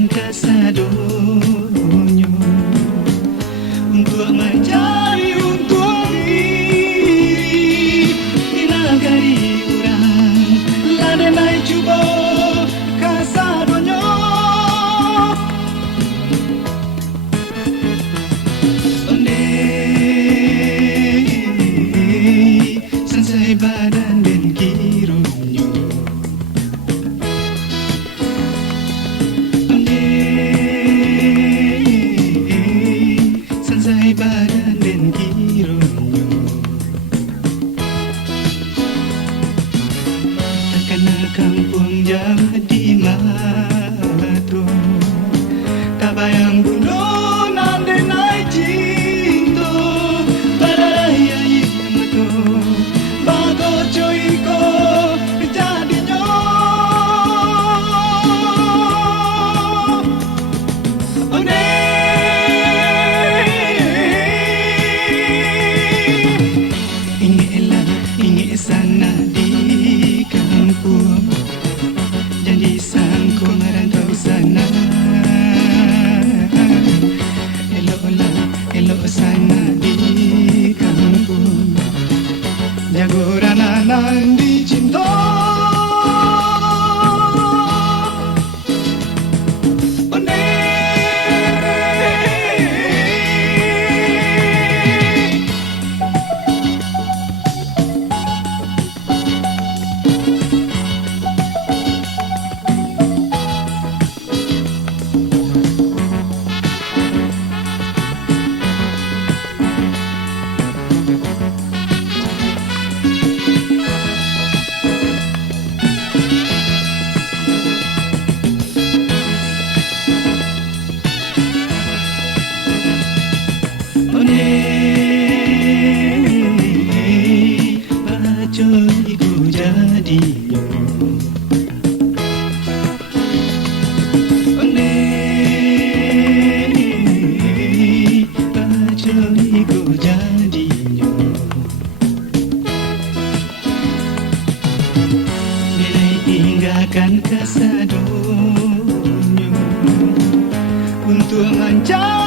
tinggalkan kasadonyo untuk mencari untung diri di negeri orang ladenai cuba kasadonyo onde sansai badan dan kironyo badan dan kironyo takkan kampung jadi matro tak bayang bunuh nande naik cinta baraya imato bago coiko jadinya sana di kampung janji sangko merantau sana elok sana di kampung jagoran anak dicinta bacoiku jadinya bacoiku jadinya nilai tinggalkan kasadonyo untuk mencari